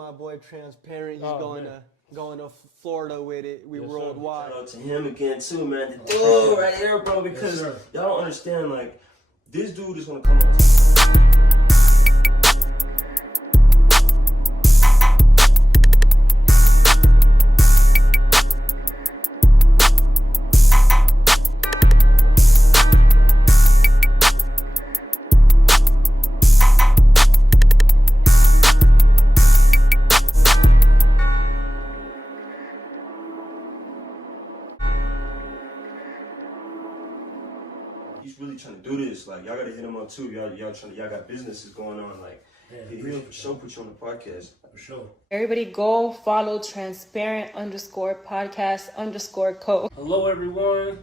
my boy Transparent. He's going to Florida with it. We worldwide. Shout out to him again too, man. Oh, right here, bro, because y'all don't understand. Like, this dude is gonna come on. He's really trying to do this. Like, y'all gotta hit him up too. Y'all got businesses going on. Like, he'll for sure put you on the podcast. For sure. Everybody go follow transparent_podcast_co. Hello everyone.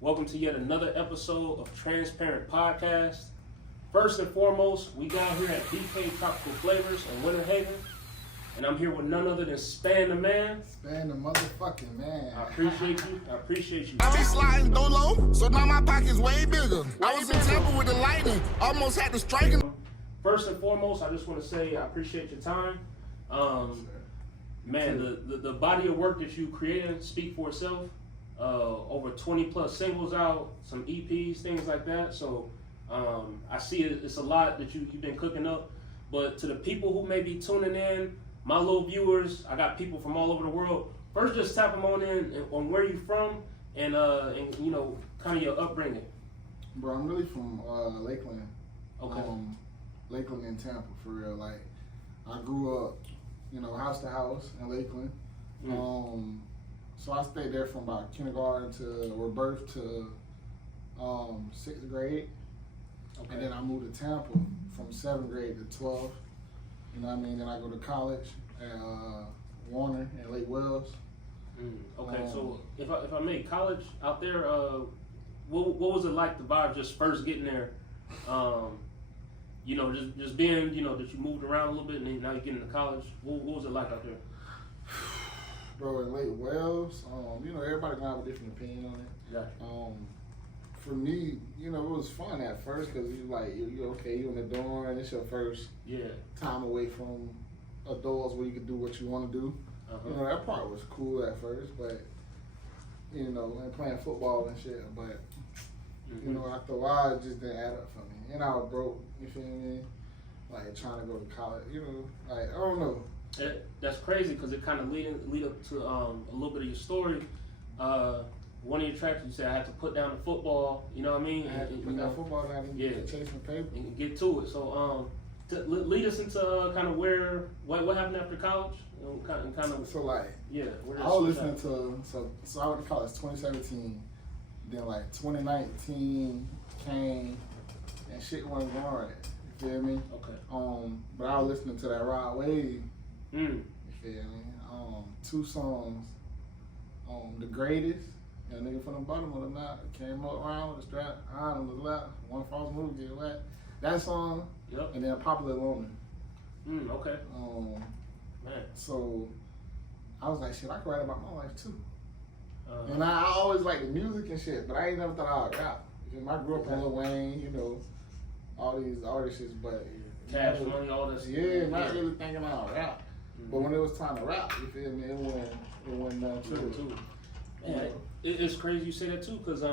Welcome to yet another episode of Transparent Podcast. First and foremost, we got here at BK Tropical Flavors in Winter Haven. And I'm here with none other than Spann The Man. Spann the motherfucking man. I appreciate you. I be sliding dolo, so now my pocket's way bigger. I was in Tampa with the lightning, almost had to strike him. First and foremost, I just want to say I appreciate your time. Man, the body of work that you created speak for itself. Over 20 plus singles out, some EPs, things like that. So I see it's a lot that you've been cooking up. But to the people who may be tuning in, my little viewers, I got people from all over the world. First, just tap them on on where you from and you know, kind of your upbringing. Bro, I'm really from Lakeland. Okay. Lakeland in Tampa, for real. Like, I grew up, you know, house to house in Lakeland. So I stayed there from about kindergarten or birth to 6th grade. Okay. And then I moved to Tampa from 7th grade to 12th. You know what I mean? Then I go to college at Warner and Lake Wells. Okay, so if I may, college out there, what was it like, the vibe just first getting there? You know, just being, you know, that you moved around a little bit and then now you're getting to college. What was it like out there? Bro, in Lake Wells, you know, everybody gonna have a different opinion on it. Gotcha. For me, you know, it was fun at first because you're okay, you're in the dorm, and it's your first time away from adults where you can do what you want to do. You know, that part was cool at first, but, you know, and playing football and shit, but, you know, after a while, it just didn't add up for me. And I was broke, you feel me? Like, trying to go to college, you know, like, I don't know. That's crazy because it kind of lead up to a little bit of your story. One of your tracks, you said I had to put down the football. You know what I mean? I had to put that football down and chase my paper and get to it. So, lead us into kind of what happened after college. You know, kind of. So like, where I was listening to so I went to college 2017, then like 2019 came and shit wasn't going right. You feel me? Okay. But I was listening to that Rod Wave. You feel me? 2 songs. The Greatest. A nigga from the bottom of the map came up around with a strap on the left, one false move, get wet. That song, and then Popular Loner. Okay. Man. So I was like, shit, I could write about my life too. And I always liked the music and shit, but I ain't never thought I would rap. Because I grew up on Lil Wayne, you know, all these artists, but Cash Money, all this. Not really thinking I would rap. But when it was time to rap, you feel me? It went true too. Man, it's crazy you say that too, because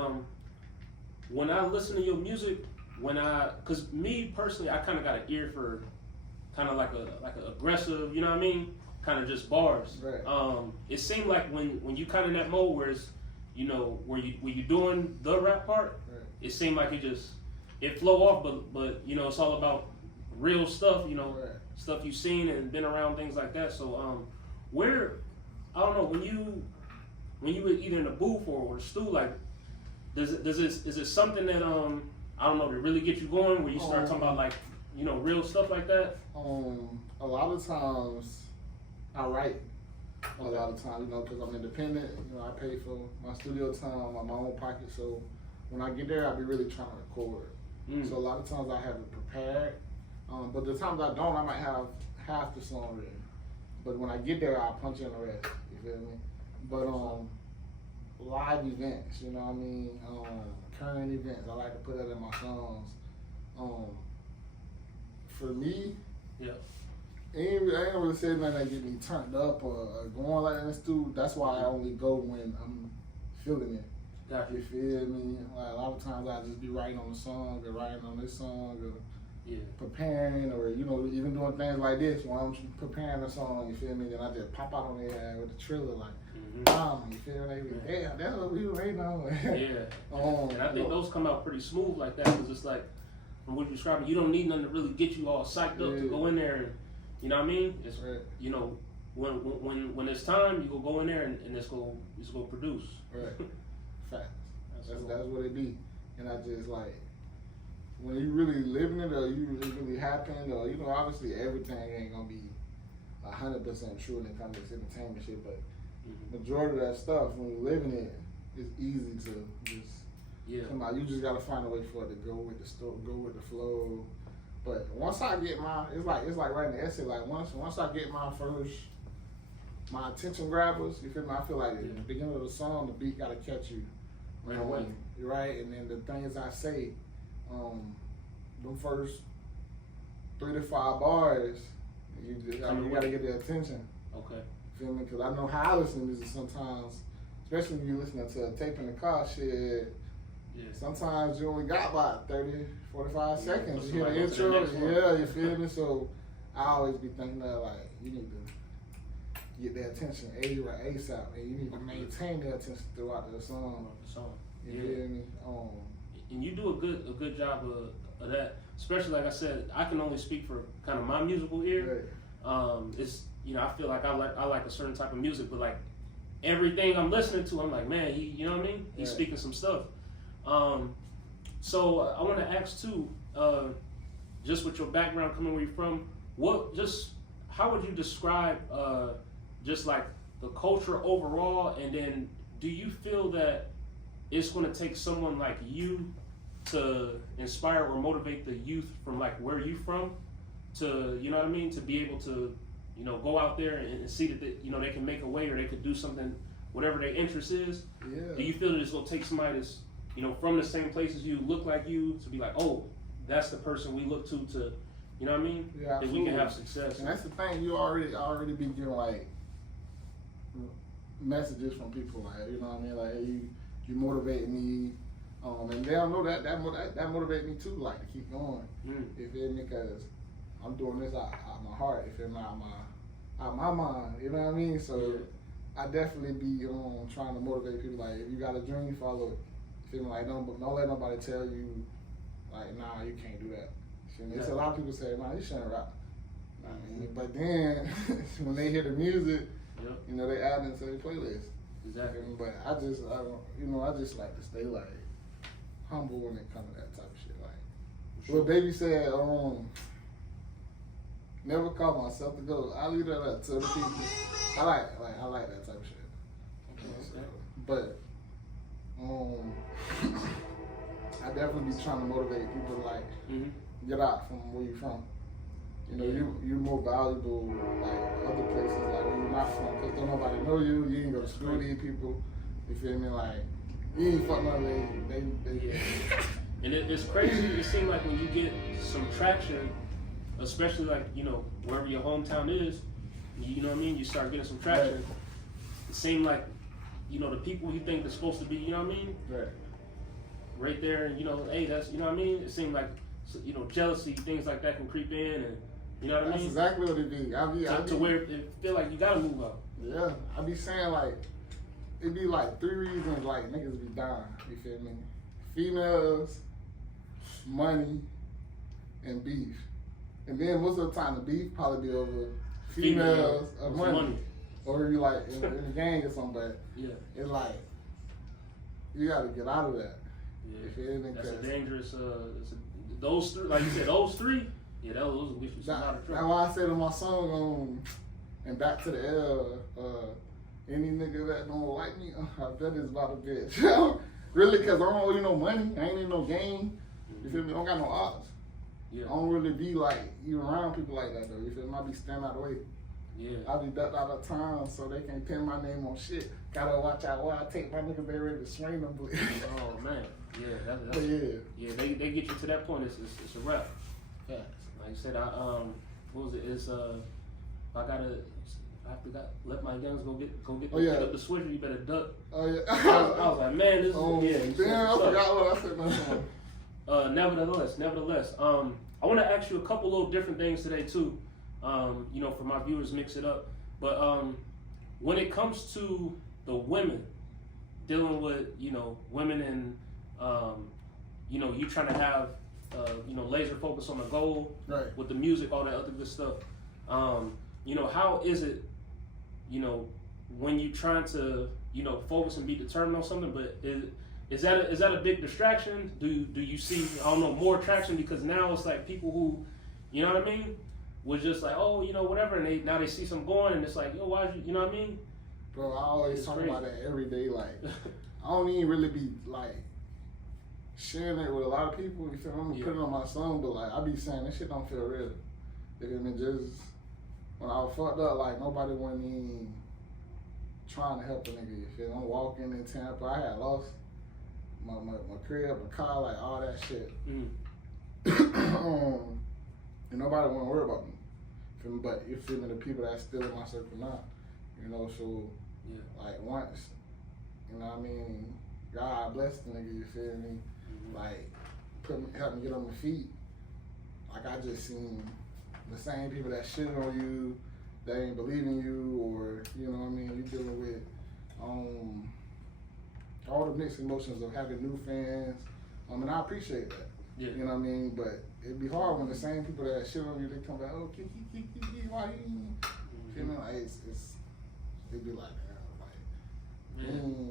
when I listen to your music, because me personally, I kind of got an ear for kind of like a aggressive, you know what I mean? Kind of just bars. Right. It seemed like when you kind of in that mode where it's, you know, where you doing the rap part, it seemed like it flow off, but you know, it's all about real stuff, you know, stuff you've seen and been around, things like that. So I don't know, when you were either in the booth or the stool, like, is it something that I don't know, to really get you going, where you start talking about, like, you know, real stuff like that? A lot of times I write. A lot of times, you know, because I'm independent. You know, I pay for my studio time on my own pocket. So when I get there, I be really trying to record. So a lot of times I have it prepared. But the times I don't, I might have half the song ready. But when I get there, I'll punch in the rest. You feel me? But live events, you know what I mean? Current events, I like to put that in my songs. For me, I ain't really saying nothing that get me turned up or going like that. That's why I only go when I'm feeling it. Gotcha. You feel me? Like a lot of times I just be writing on the song or writing on this song or preparing or even doing things like this when I'm preparing a song. You feel me? Then I just pop out on there with the trailer like, you feel me? Yeah, that's what we were waiting on. And I think those come out pretty smooth like that because it's like from what you're describing, you don't need nothing to really get you all psyched up to go in there and you know what I mean? It's when it's time, you go in there and it's go produce. Right. Facts. That's what it be. And I just like when you really living it or you really happened or obviously everything ain't gonna be 100% true when it comes to this entertainment shit, but majority of that stuff when you living it, it's easy to just come out. You just gotta find a way for it to go with the flow. But once I get it's like writing an essay. Like once I get my attention grabbers, you feel me? I feel like in the beginning of the song, the beat gotta catch you right away. You're right, and then the things I say, them first 3 to 5 bars, you gotta get their attention. Okay. Feel me? Because I know how I listen to music sometimes, especially when you're listening to a tape in the car. Shit. Yeah. Sometimes you only got about 30, 45 seconds. You hear the intro, you feel me? So I always be thinking that like you need to get their attention ASAP, and you need to maintain their attention throughout the song. You feel me? And you do a good job of that. Especially like I said, I can only speak for kind of my musical ear. Right. It's I feel like I like a certain type of music, but like everything I'm listening to, I'm like, man, you know what I mean? He's speaking some stuff. So I want to ask too, just with your background coming where you're from, how would you describe just like the culture overall, and then do you feel that it's going to take someone like you to inspire or motivate the youth from like where you from to, you know what I mean, to be able to, go out there and see that they can make a way or they could do something, whatever their interest is? Yeah. Do you feel that it's going to take somebody that's from the same place as you, look like you, to be like, oh, that's the person we look to, you know what I mean? Yeah, that we can have success. And that's the thing, you already be getting like messages from people, like, you know what I mean? Like, hey, you motivate me, and they don't know that motivates me too, like to keep going. You feel me? Because I'm doing this out my heart, if it's not out my mind, you know what I mean? So I definitely be trying to motivate people, like, if you got a dream, follow it. Feeling like don't let nobody tell you like, nah, you can't do that. It's a lot of people say, nah, you shouldn't rap. But then when they hear the music, they add it to their playlist. Exactly. But I just like to stay like humble when it comes to that type of shit. Like what Baby said, never call myself the GOAT. I leave that up to the people. I like that type of shit. Okay. But I definitely be trying to motivate people to like get out from where you're from. You're more valuable like other places, like where you're not from, because don't nobody know you. You ain't go to school with these people. You feel me? Like you ain't fucking up. They And it's crazy. It seems like when you get some traction, especially like wherever your hometown is, you know what I mean. You start getting some traction. Right. It seems like the people you think they're supposed to be, you know what I mean? Right there, and hey, that's, you know what I mean? It seems like, jealousy, things like that can creep in, and you know what I mean? That's exactly what it be. To where it feel like you gotta move up. Yeah, I be saying like, it be like 3 reasons like niggas be dying, you feel me? Females, money, and beef. And then most of the time the beef probably be over females or money. Or you like in a gang or something, but it's like you gotta get out of that. Yeah, that's a dangerous. Those three, like you said, those three. Yeah, those will get you some out of trouble. That's why I said in my song, and back to the L, any nigga that don't like me, I bet it's about a bitch. Really, because I don't owe you no money. I ain't in no game. You feel me? I don't got no odds. Yeah. I don't really be like even around people like that though. You feel me? I be standing out the way. Yeah. I be ducked out of town so they can't pin my name on shit. Gotta watch out where I take my niggas, they ready to swing them. Oh man, yeah, that's they get you to that point. It's a wrap. Yeah, like I said, what was it? It's I have to let my guns go get pick up the switcher. You better duck. Oh yeah. I was like, man, this is damn, I forgot what I said. Nevertheless, I want to ask you a couple little different things today too. You know, for my viewers, mix it up. But when it comes to the women, dealing with women and you know, you trying to have laser focus on the goal, right, with the music, all that other good stuff. You know, how is it, when you trying to focus and be determined on something, but is that a big distraction? Do you see, I don't know, more traction, because now it's like people who, you know what I mean, was just like, oh, whatever, and now they see something going, and it's like, yo, why, you know what I mean? Bro, I always talk about that every day. Like, I don't even really be like sharing it with a lot of people. You feel me? I'm gonna put it on my song, but like I be saying that shit don't feel real. You feel me? Just when I was fucked up, like nobody wasn't even trying to help a nigga. You feel me? I'm walking in Tampa. I had lost my crib, my car, like all that shit. And nobody want to worry about me. Feel me? But you feel me? The people that's still in my circle now. So like once, what I mean, God bless the nigga, you feel me? Like help me get on my feet. Like I just seen the same people that shit on you, that ain't believing you, or you know what I mean, you dealing with all the mixed emotions of having new fans. And I appreciate that. Yeah. You know what I mean? But it'd be hard when the same people that shit on you, they come back, oh, why you feel me? Like it'd be like,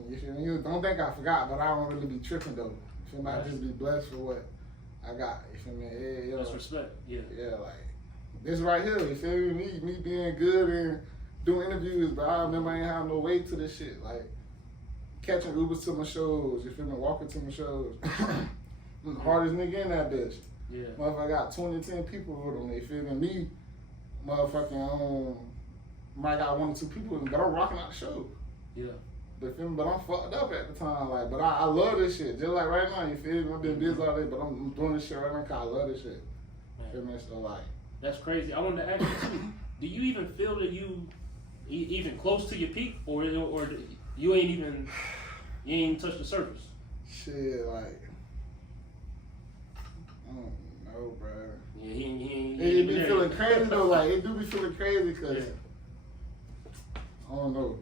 you feel me? You don't think I forgot, but I don't really be tripping though. You feel me? I just be blessed for what I got. You feel me? Yeah, that's respect. Yeah. Yeah, like this right here. You feel me? Me being good and doing interviews, but I remember I ain't have no weight to this shit. Like catching Ubers to my shows. You feel me? Walking to my shows. I'm the hardest nigga in that bitch. Yeah. Motherfucker got 10 people with them. You feel me? Me, motherfucking might got 1 or 2 people, but I'm rocking out the show. Yeah. You feel me? But I'm fucked up at the time. Like, but I love this shit. Just like right now, you feel me? I've been busy all day, but I'm doing this shit right now because I love this shit. You feel me? So like, that's crazy. I wanted to ask you too. Do you even feel that you even close to your peak, or you ain't even touched the surface? Shit, like, I don't know, bro. Yeah, he ain't it be feeling crazy though. Like, it do be feeling crazy because I don't know.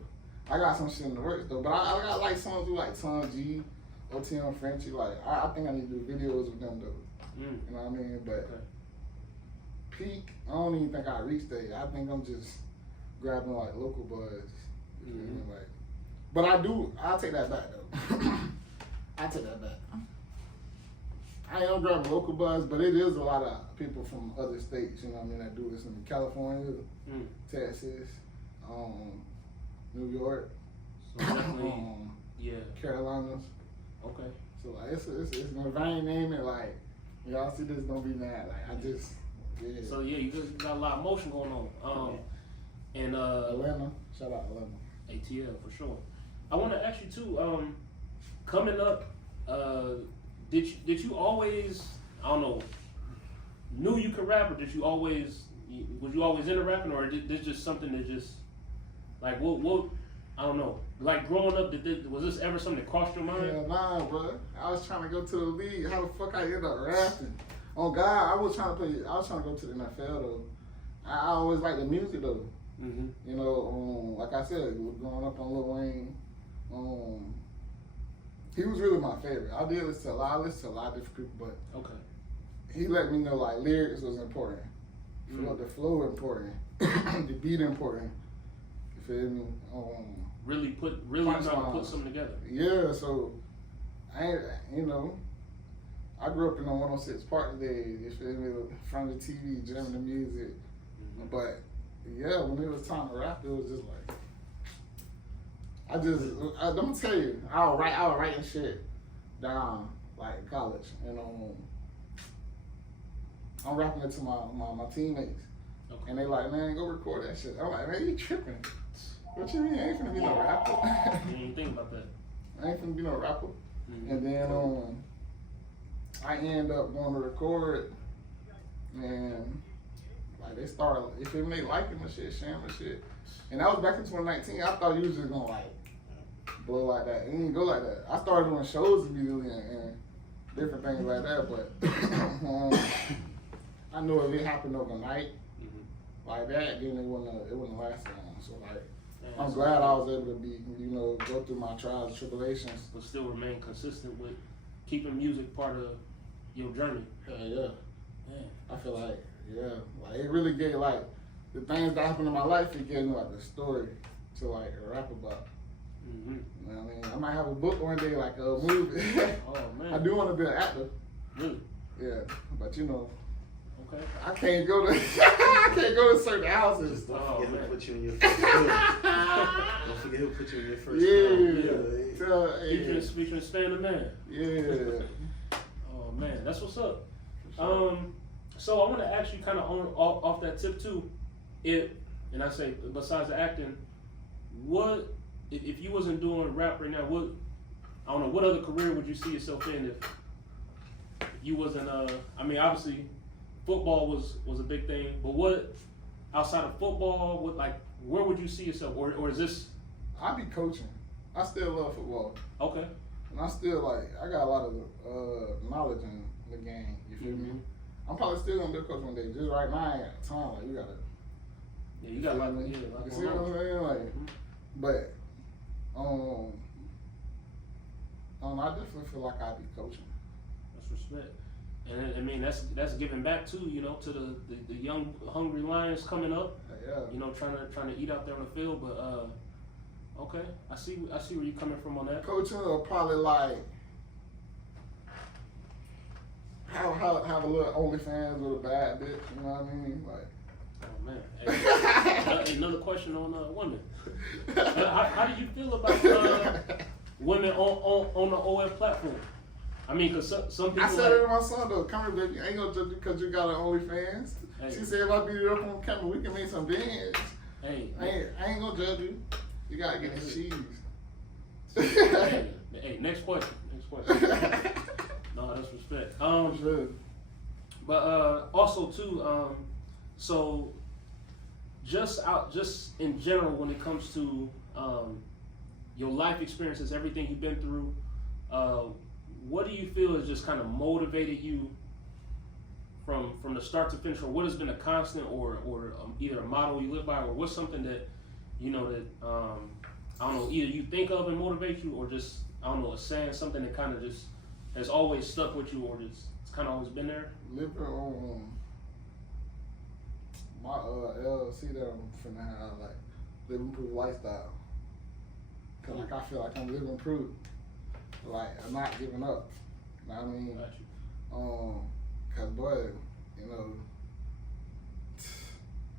I got some shit in the works though, but I got like songs with like Tom G, OTM Frenchie. Like, I think I need to do videos with them though. You know what I mean? But peak, I don't even think I reached that yet. I think I'm just grabbing like local buzz. You know, like, but I'll take that back though. I take that back. I am grabbing local buzz, but it is a lot of people from other states, you know what I mean, that do this in California, Texas, New York, so definitely, Carolinas. Okay. So like it's if I ain't name it, like y'all see this, don't be mad. Like I just So you just got a lot of motion going on. And Atlanta, shout out Atlanta. ATL for sure. I want to ask you too. Coming up, did you always, I don't know, knew you could rap, or was you always into rapping, or did this just something that just like what I don't know, like growing up, was this ever something that crossed your mind? Yeah, nah, bro. I was trying to go to the league. How the fuck I end up rapping? Oh God, I was trying to go to the NFL though. I always liked the music though. You know, like I said, growing up on Lil Wayne, he was really my favorite. I listened to a lot of different people, but he let me know like lyrics was important. The flow important, the beat important. You feel me? Really trying to put something together. Yeah, so I grew up in the 106 Park days. You feel me? From the TV, jamming the music, but. Yeah, when it was time to rap, it was just like, I'm gonna tell you, I was writing shit down like in college, and I'm rapping it to my teammates, and they like, man, go record that shit. I'm like, man, you tripping? What you mean? I ain't finna be no rapper. You didn't think about that. I ain't finna be no rapper. And then I end up going to record, and Like they started, you feel me? They liking my shit, sharing my shit. And that was back in 2019. I thought you was just gonna like blow like that. It didn't go like that. I started doing shows immediately and different things like that, but I knew if it happened overnight like that, then it wouldn't last long. So like, I'm glad I was able to be, go through my trials and tribulations, but still remain consistent with keeping music part of your journey. Yeah. I feel like it really gave like the things that happened in my life. It gave me like the story to like rap about. You know what I mean? I might have a book one day, like a movie. Oh man, I do want to be an actor. Really? Yeah, but okay. I can't go to certain houses. Just don't forget who put you in your first film. Don't forget who put you in your first film. Featuring Spann The Man. Yeah. Oh man, that's what's up. So I want to ask you kind of off that tip too. And I say besides the acting, what if you wasn't doing rap right now? What other career would you see yourself in if you wasn't? I mean, obviously, football was a big thing, but what outside of football? Where would you see yourself? Or is this? I'd be coaching. I still love football. Okay. And I still I got a lot of knowledge in the game. You feel me? I'm probably still gonna be a coach one day. Just right now, I ain't got time. Like you gotta. Yeah, you got like you see what I'm saying? Like, but I definitely feel like I'd be coaching. That's respect. And I mean that's giving back too, to the young hungry lions coming up. Yeah. Trying to eat out there on the field, but okay, I see where you're coming from on that. Coaching will probably like have a little OnlyFans with a bad bitch. You know what I mean? Like. Oh man. Hey, another question on women. How do you feel about women on the OF platform? I mean, because some people. I said it to my son though. Come here, baby. I ain't gonna judge you because you got an OnlyFans. Hey. She said if I beat it up on camera, we can make some bands. Hey, I ain't gonna judge you. You gotta get the cheese. Hey, next question. No, that's respect. Sure. But also too, so just in general, when it comes to your life experiences, everything you've been through, what do you feel has just kind of motivated you from the start to finish, or what has been a constant, or either a model you live by, or what's something that that I don't know, either you think of and motivate you, or just I don't know, a saying, something that kind of just has always stuck with you, or just it's kind of always been there. Living on my LLC that I'm finna have, like living proof lifestyle. Cause like I feel like I'm living proof. Like I'm not giving up. You know what I mean? Cause boy,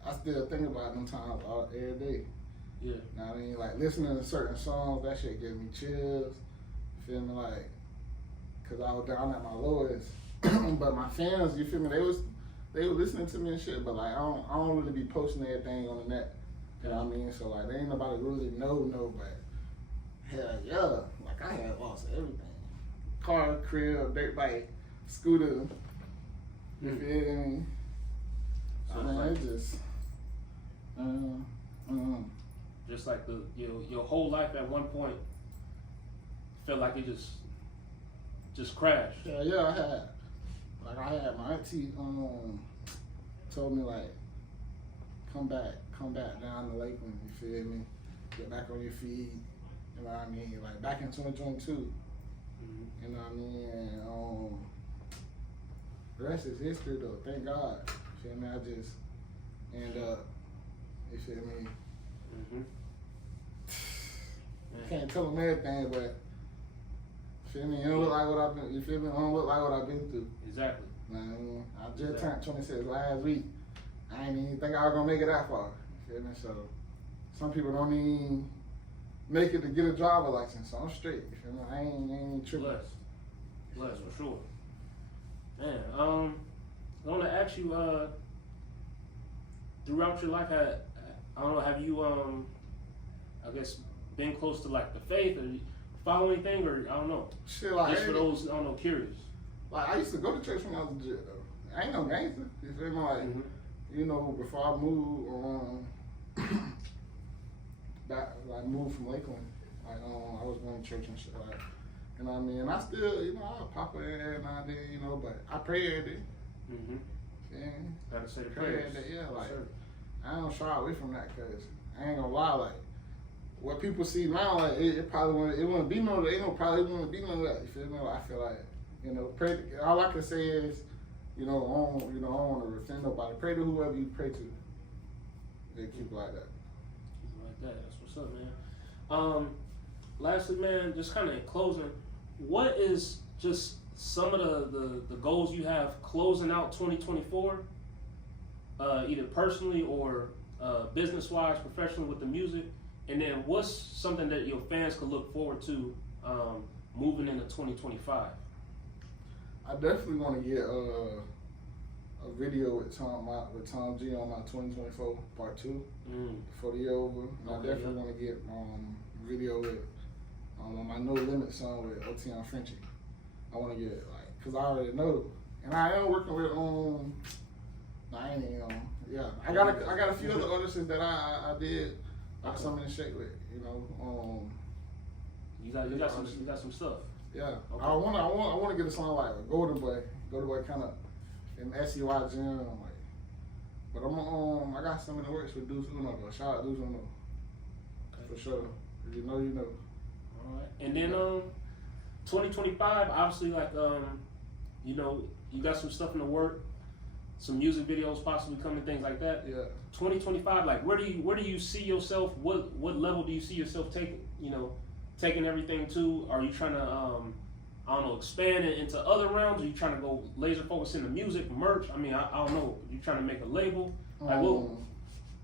I still think about them times every day. Yeah. You know what I mean? Like listening to certain songs, that shit gives me chills. You feel me? Like, cause I was down at my lowest. But my fans, you feel me? They were listening to me and shit, but like I don't really be posting everything on the net. You know what I mean? So like there ain't nobody really know, but hell yeah. Like I had lost everything. Car, crib, dirt bike, scooter. You feel me? So I mean, like, it's just just like your whole life at one point felt like it just crashed. Yeah, I had my auntie told me like come back down to Lakeland, you feel me? Get back on your feet, you know what I mean? Like back in 2022. You know what I mean? And the rest is history though, thank God. You feel me? I just end up, you feel me? Can't tell them everything, but feel me? You don't look like what I've been. You feel me? I don't look like what I've been through. Exactly. You know what I mean? I just turned 26 last week. I ain't even think I was gonna make it that far. You feel me? So some people don't even make it to get a driver license. So I'm straight. You feel me? I ain't tripping. Bless for sure. Man, I want to ask you. Throughout your life, have you I guess been close to like the faith or follow anything, or I don't know. Shit, like just for those I don't know, curious. Like I used to go to church when I was a kid though. I ain't no gangster. You feel me? you know, before I moved, I moved from Lakeland. I was going to church and shit like, you know what I mean. And I still, you know, I pop in every now and then, you know, but I pray every day. Mm-hmm. Yeah. Gotta say the Pray prayers. every day. Yeah, like Sure. I don't shy away from that because I ain't gonna lie, like what people see now, like it probably wouldn't be no, probably wouldn't be no that. You feel me? Like, I feel like, you know, pray. All I can say is, you know, I don't want to offend nobody. Pray to whoever you pray to. They keep it like that. Keep it like that. That's what's up, man. Lastly, man, just kind of in closing, what is just some of the goals you have closing out 2024, either personally or business-wise, professionally with the music, and then what's something that your fans could look forward to moving into 2025? I definitely want to get a video with Tom G on my 2024 part 2 before the year over. And I definitely want to get video with on my No Limit song with OT on Frenchie. I want to get it, like, cause I already know, and I am working with I ain't even yeah. I got a few other artists that I did something to shake with, you know. You got some stuff. Yeah, Okay. I want to get a song like Golden Boy kind of in SEY Jim, like. But I got some in the works with Deuce Uno though. Shout out Deuce Uno. Okay. For sure. If you know, you know. All right, and then 2025, obviously, like you know, you got some stuff in the work, some music videos possibly coming, things like that. Yeah. 2025, like where do you see yourself? What level do you see yourself taking? You know, taking everything to? Are you trying to I don't know, expand it into other realms? Are you trying to go laser focus into music, merch? I mean, I don't know. You trying to make a label? Like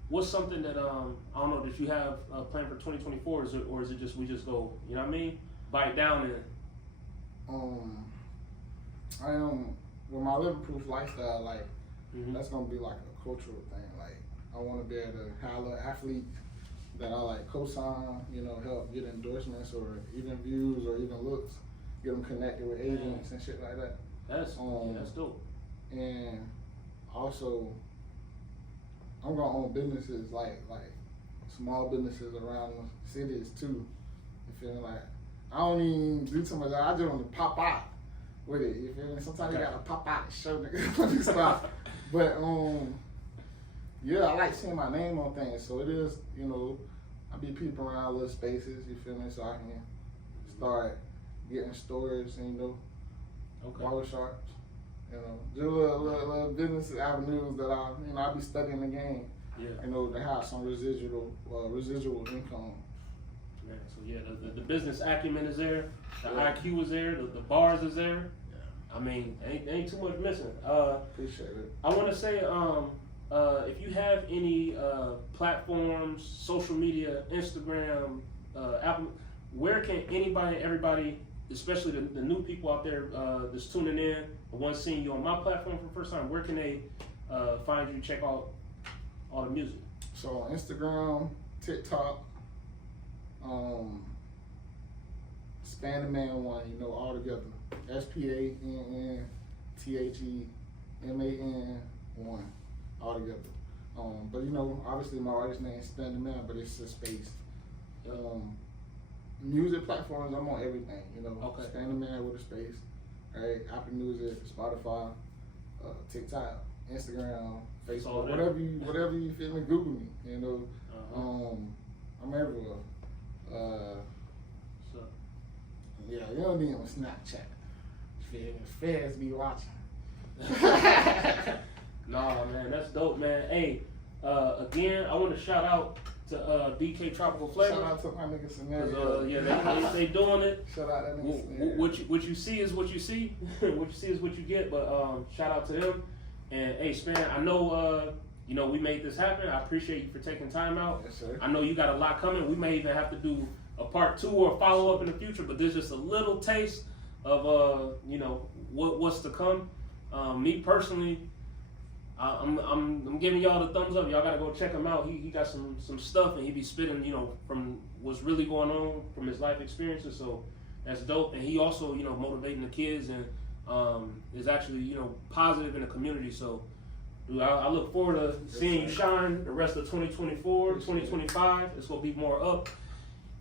what's something that I don't know that you have planned for 2024? Or is it just we just go? You know what I mean? Bite down and. I am with my living proof lifestyle. Like that's gonna be like a cultural thing. Like I want to be able to have an athlete that I like co-sign. You know, help get endorsements or even views or even looks. Get them connected with agents and shit like that. That's dope. And also, I'm gonna own businesses like small businesses around the cities too. You feel me? Like I don't even do too much. I just want to pop out with it. You feel me? Sometimes you gotta pop out and show niggas stuff. But yeah, I like seeing my name on things. So it is, you know, I be peeping around little spaces. You feel me? So I can start getting stores and, you know, barbershops, you know, just little business avenues that I be studying the game, you know, to have some residual income. Man, so yeah, the business acumen is there, the IQ is there, the bars is there. Yeah. I mean, ain't too much missing. Appreciate it. I want to say, if you have any platforms, social media, Instagram, Apple, where can everybody, especially the new people out there that's tuning in, the ones seeing you on my platform for the first time, where can they find you, check out all the music? So on Instagram, TikTok, Spann The Man 1, you know, all together. SPANNTHEMAN 1, all together. But you know, obviously my artist name is Spann The Man, but it's a space. Music platforms, I'm on everything, you know. Spann The Man with a space, right? Apple Music, Spotify, TikTok, Instagram, Facebook, whatever you feel me, Google me, you know. I'm everywhere. Yeah, you don't need on Snapchat. Feds be watching. Nah, man, that's dope, man. Hey, again, I want to shout out to DK Tropical Flavor. Shout out to my nigga Scenario. Yeah, they doing it. Shout out that nigga Scenario. What you see is what you see. What you see is what you get. But shout out to them. And hey, Spann, I know you know we made this happen. I appreciate you for taking time out. Yes, sir. I know you got a lot coming. We may even have to do a part 2 or follow up in the future. But there's just a little taste of you know what's to come. Me personally, I'm giving y'all the thumbs up. Y'all gotta go check him out. He got some stuff, and he be spitting, you know, from what's really going on from his life experiences. So that's dope. And he also, you know, motivating the kids and is actually, you know, positive in the community. So Dude, I look forward to seeing you shine the rest of 2024, 2025. It's going to be more up.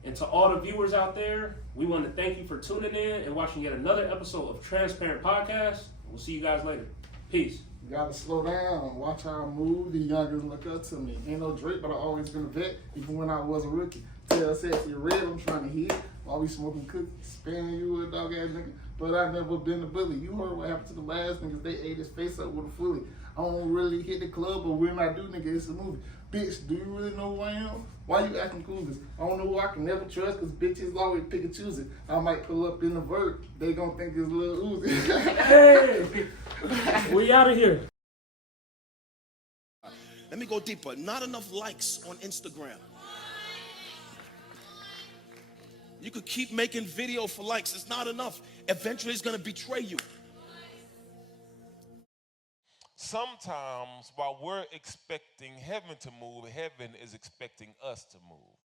And to all the viewers out there, we want to thank you for tuning in and watching yet another episode of Transparent Podcast. We'll see you guys later. Peace. You gotta slow down and watch how I move. The youngers look up to me. Ain't no Drake, but I always been a vet, even when I was a rookie. Tell sexy red, I'm trying to hit. While we smoking cookies, Spann you a dog ass nigga. But I never been a bully. You heard what happened to the last niggas, they ate his face up with a fully. I don't really hit the club, but when I do, nigga, it's a movie. Bitch, do you really know who I am? Why you acting clueless? I don't know who I can never trust, cause bitches always pick and choose it. I might pull up in a vert, they gon' think it's Lil Uzi. Hey! We out of here. Let me go deeper. Not enough likes on Instagram. You could keep making video for likes. It's not enough. Eventually, it's going to betray you. Sometimes while we're expecting heaven to move, heaven is expecting us to move.